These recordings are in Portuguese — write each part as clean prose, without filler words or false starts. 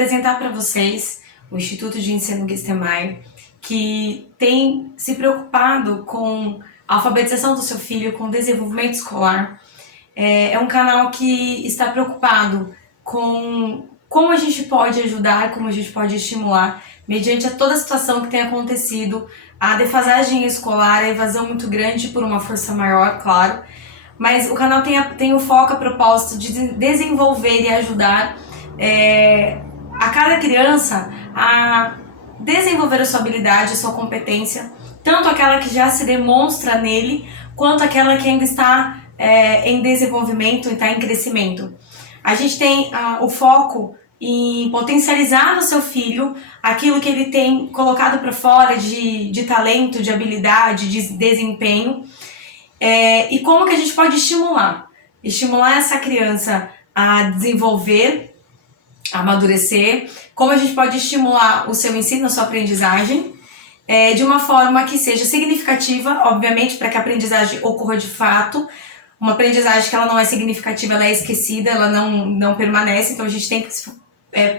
apresentar para vocês o Instituto de Ensino Gestemeier, que tem se preocupado com a alfabetização do seu filho, com o desenvolvimento escolar. É um canal que está preocupado com como a gente pode ajudar, como a gente pode estimular, mediante a toda a situação que tem acontecido, a defasagem escolar, a evasão muito grande por uma força maior, claro, mas o canal tem o foco, a propósito de desenvolver e ajudar a cada criança a desenvolver a sua habilidade, a sua competência, tanto aquela que já se demonstra nele, quanto aquela que ainda está em desenvolvimento, está em crescimento. A gente tem o foco em potencializar no seu filho aquilo que ele tem colocado para fora de talento, de habilidade, de desempenho, e como que a gente pode estimular essa criança a desenvolver, a amadurecer, como a gente pode estimular o seu ensino, a sua aprendizagem, de uma forma que seja significativa, obviamente, para que a aprendizagem ocorra de fato. Uma aprendizagem que ela não é significativa, ela é esquecida, ela não permanece, então a gente tem que se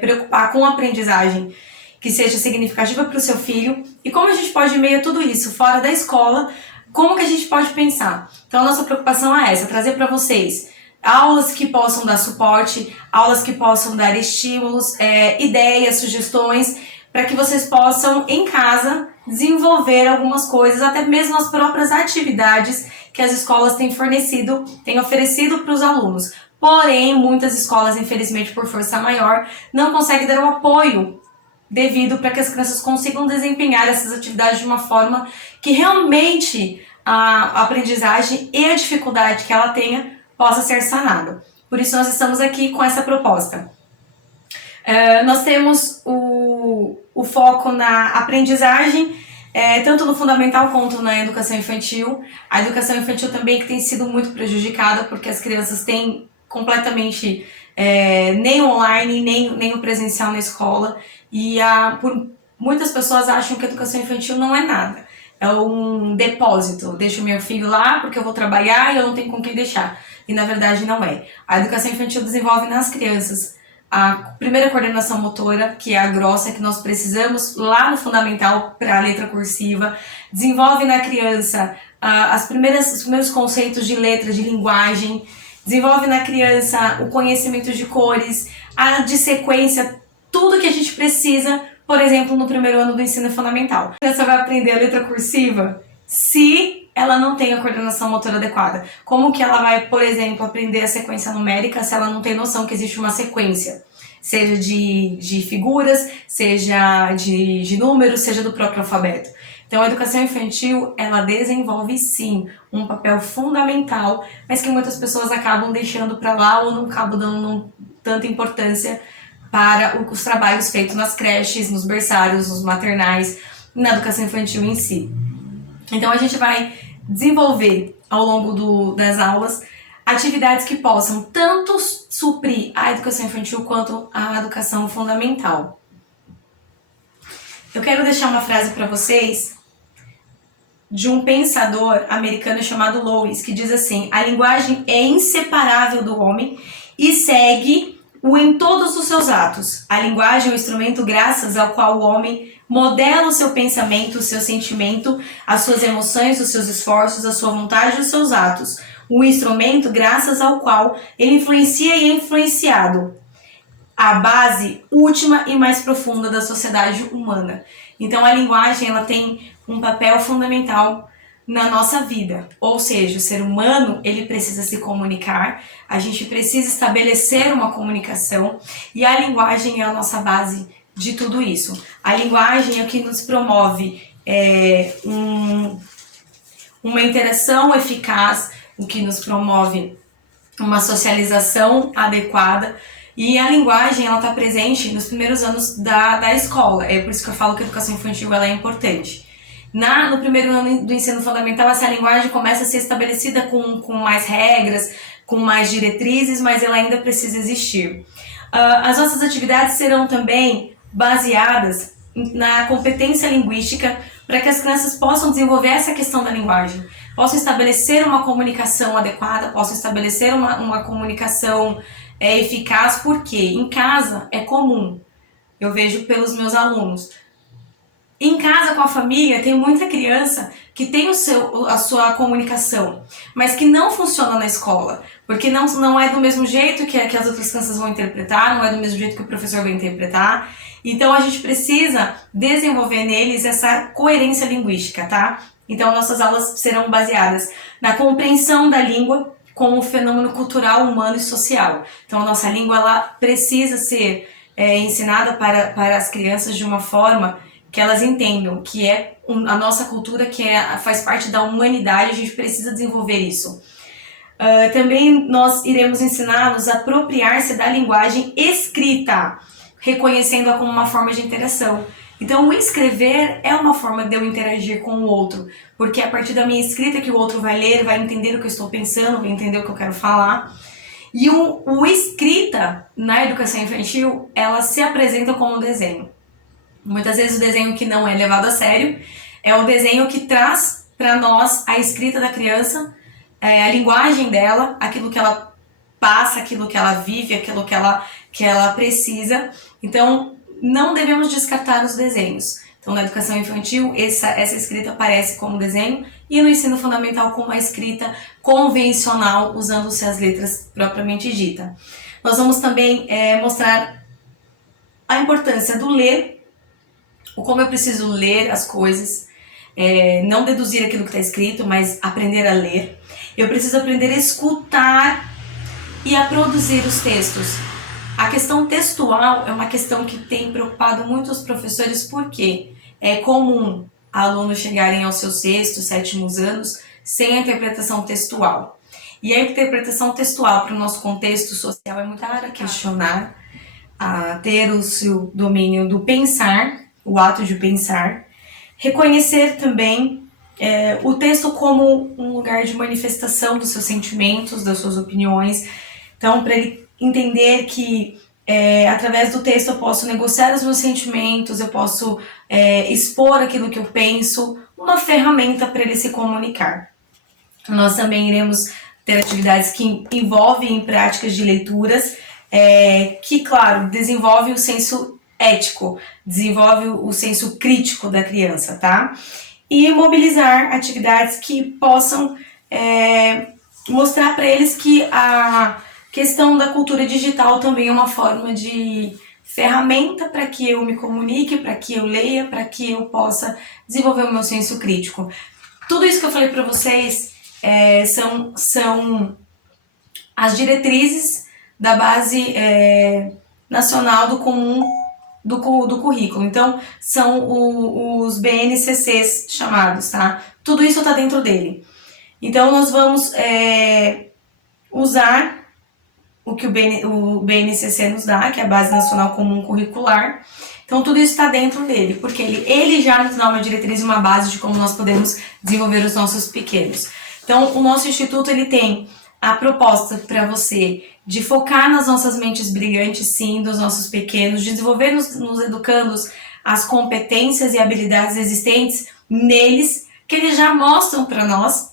preocupar com a aprendizagem que seja significativa para o seu filho. E como a gente pode, em meio a tudo isso, fora da escola, como que a gente pode pensar? Então a nossa preocupação é essa, trazer para vocês aulas que possam dar suporte, aulas que possam dar estímulos, ideias, sugestões, para que vocês possam, em casa, desenvolver algumas coisas, até mesmo as próprias atividades que as escolas têm oferecido para os alunos. Porém, muitas escolas, infelizmente, por força maior, não conseguem dar o apoio devido para que as crianças consigam desempenhar essas atividades de uma forma que realmente a aprendizagem e a dificuldade que ela tenha possa ser sanada. Por isso, nós estamos aqui com essa proposta. Nós temos o foco na aprendizagem, tanto no fundamental quanto na educação infantil. A educação infantil também que tem sido muito prejudicada, porque as crianças têm completamente nem online, nem o presencial na escola, e por muitas pessoas acham que a educação infantil não é nada, é um depósito. Eu deixo meu filho lá porque eu vou trabalhar e eu não tenho com quem deixar, e na verdade não é. A educação infantil desenvolve nas crianças a primeira coordenação motora, que é a grossa, que nós precisamos lá no fundamental para a letra cursiva, desenvolve na criança os primeiros conceitos de letra, de linguagem, desenvolve na criança o conhecimento de cores, de sequência, tudo que a gente precisa, por exemplo, no primeiro ano do ensino fundamental. A criança vai aprender a letra cursiva se ela não tem a coordenação motora adequada. Como que ela vai, por exemplo, aprender a sequência numérica se ela não tem noção que existe uma sequência? Seja de figuras, seja de números, seja do próprio alfabeto. Então a educação infantil, ela desenvolve sim um papel fundamental, mas que muitas pessoas acabam deixando para lá ou não acabam dando tanta importância para os trabalhos feitos nas creches, nos berçários, nos maternais, na educação infantil em si. Então a gente vai desenvolver ao longo das aulas atividades que possam tanto suprir a educação infantil quanto a educação fundamental. Eu quero deixar uma frase para vocês de um pensador americano chamado Lewis, que diz assim: a linguagem é inseparável do homem e segue-o em todos os seus atos. A linguagem é o instrumento graças ao qual o homem modela o seu pensamento, o seu sentimento, as suas emoções, os seus esforços, a sua vontade e os seus atos. Um instrumento graças ao qual ele influencia e é influenciado. A base última e mais profunda da sociedade humana. Então a linguagem, ela tem um papel fundamental na nossa vida. Ou seja, o ser humano, ele precisa se comunicar, a gente precisa estabelecer uma comunicação, e a linguagem é a nossa base de tudo isso. A linguagem é o que nos promove uma interação eficaz, o que nos promove uma socialização adequada, e a linguagem, ela está presente nos primeiros anos da escola. É por isso que eu falo que a educação infantil, ela é importante. No primeiro ano do ensino fundamental, essa linguagem começa a ser estabelecida com mais regras, com mais diretrizes, mas ela ainda precisa existir. As nossas atividades serão também baseadas na competência linguística, para que as crianças possam desenvolver essa questão da linguagem, possam estabelecer uma comunicação adequada, possam estabelecer uma comunicação eficaz, porque em casa é comum eu vejo pelos meus alunos. Em casa, com a família, tem muita criança que tem a sua comunicação, mas que não funciona na escola, porque não é do mesmo jeito que as outras crianças vão interpretar, não é do mesmo jeito que o professor vai interpretar. Então a gente precisa desenvolver neles essa coerência linguística, tá? Então nossas aulas serão baseadas na compreensão da língua como um fenômeno cultural, humano e social. Então a nossa língua ela precisa ser ensinada para as crianças de uma forma que elas entendam que é a nossa cultura, que faz parte da humanidade, a gente precisa desenvolver isso. Também nós iremos ensiná-los a apropriar-se da linguagem escrita, reconhecendo-a como uma forma de interação. Então, o escrever é uma forma de eu interagir com o outro, porque é a partir da minha escrita que o outro vai ler, vai entender o que eu estou pensando, vai entender o que eu quero falar. E o escrita, na educação infantil, ela se apresenta como um desenho. Muitas vezes o desenho que não é levado a sério é o desenho que traz para nós a escrita da criança, a linguagem dela, aquilo que ela passa, aquilo que ela vive, aquilo que ela precisa. Então, não devemos descartar os desenhos. Então, na educação infantil, essa escrita aparece como desenho e no ensino fundamental como a escrita convencional, usando-se as letras propriamente dita. Nós vamos também mostrar a importância do ler, o como eu preciso ler as coisas, não deduzir aquilo que está escrito, mas aprender a ler. Eu preciso aprender a escutar e a produzir os textos. A questão textual é uma questão que tem preocupado muito os professores, porque é comum alunos chegarem aos seus 6º, 7º anos sem a interpretação textual. E a interpretação textual para o nosso contexto social é muito rara. Questionar, a ter o seu domínio do pensar, o ato de pensar, reconhecer também o texto como um lugar de manifestação dos seus sentimentos, das suas opiniões. Então, para ele entender que através do texto eu posso negociar os meus sentimentos, eu posso expor aquilo que eu penso, uma ferramenta para ele se comunicar. Nós também iremos ter atividades que envolvem práticas de leituras, que, claro, desenvolve o senso ético, desenvolve o senso crítico da criança, tá? E mobilizar atividades que possam mostrar para eles que a questão da cultura digital também é uma forma de ferramenta para que eu me comunique, para que eu leia, para que eu possa desenvolver o meu senso crítico. Tudo isso que eu falei para vocês são as diretrizes da base nacional do comum do currículo. Então, são os BNCCs chamados, tá? Tudo isso está dentro dele. Então, nós vamos usar o que o BNCC nos dá, que é a Base Nacional Comum Curricular. Então, tudo isso está dentro dele, porque ele já nos dá uma diretriz e uma base de como nós podemos desenvolver os nossos pequenos. Então, o nosso instituto ele tem a proposta para você de focar nas nossas mentes brilhantes, sim, dos nossos pequenos, de desenvolver nos educandos as competências e habilidades existentes neles, que eles já mostram para nós,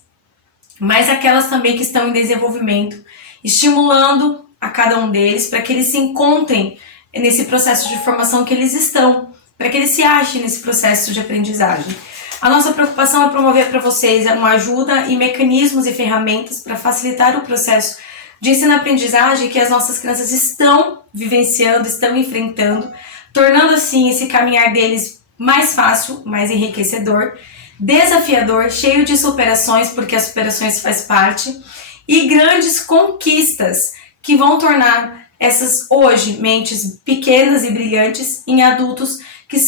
mas aquelas também que estão em desenvolvimento, estimulando a cada um deles para que eles se encontrem nesse processo de formação que eles estão, para que eles se achem nesse processo de aprendizagem. A nossa preocupação é promover para vocês uma ajuda e mecanismos e ferramentas para facilitar o processo de ensino-aprendizagem que as nossas crianças estão vivenciando, estão enfrentando, tornando assim esse caminhar deles mais fácil, mais enriquecedor, desafiador, cheio de superações, porque as superações faz parte, e grandes conquistas que vão tornar essas hoje mentes pequenas e brilhantes em adultos que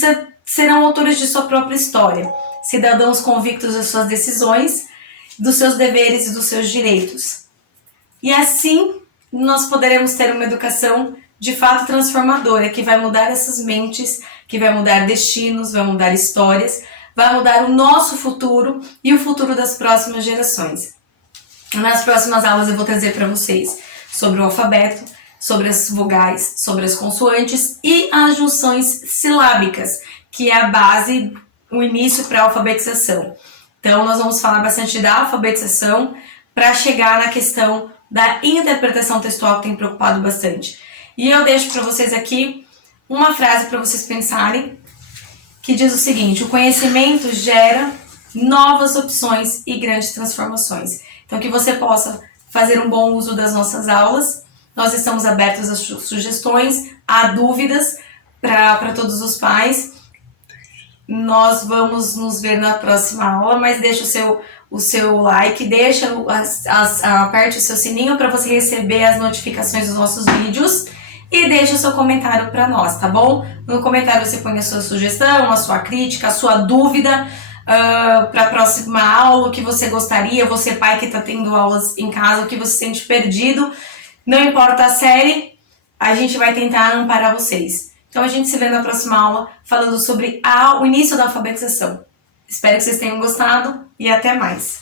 serão autores de sua própria história, cidadãos convictos das suas decisões, dos seus deveres e dos seus direitos. E assim nós poderemos ter uma educação de fato transformadora, que vai mudar essas mentes, que vai mudar destinos, vai mudar histórias, vai mudar o nosso futuro e o futuro das próximas gerações. Nas próximas aulas eu vou trazer para vocês sobre o alfabeto, sobre as vogais, sobre as consoantes e as junções silábicas, que é a base, o início para a alfabetização. Então nós vamos falar bastante da alfabetização para chegar na questão da interpretação textual, que tem preocupado bastante. E eu deixo para vocês aqui uma frase para vocês pensarem, que diz o seguinte: o conhecimento gera novas opções e grandes transformações. Então, que você possa fazer um bom uso das nossas aulas. Nós estamos abertos a sugestões, a dúvidas para todos os pais. Nós vamos nos ver na próxima aula, mas deixa o seu like, aperte o seu sininho para você receber as notificações dos nossos vídeos e deixa o seu comentário para nós, tá bom? No comentário você põe a sua sugestão, a sua crítica, a sua dúvida para a próxima aula, o que você gostaria, você pai que está tendo aulas em casa, o que você sente perdido, não importa a série, a gente vai tentar amparar vocês. Então a gente se vê na próxima aula falando sobre o início da alfabetização. Espero que vocês tenham gostado e até mais!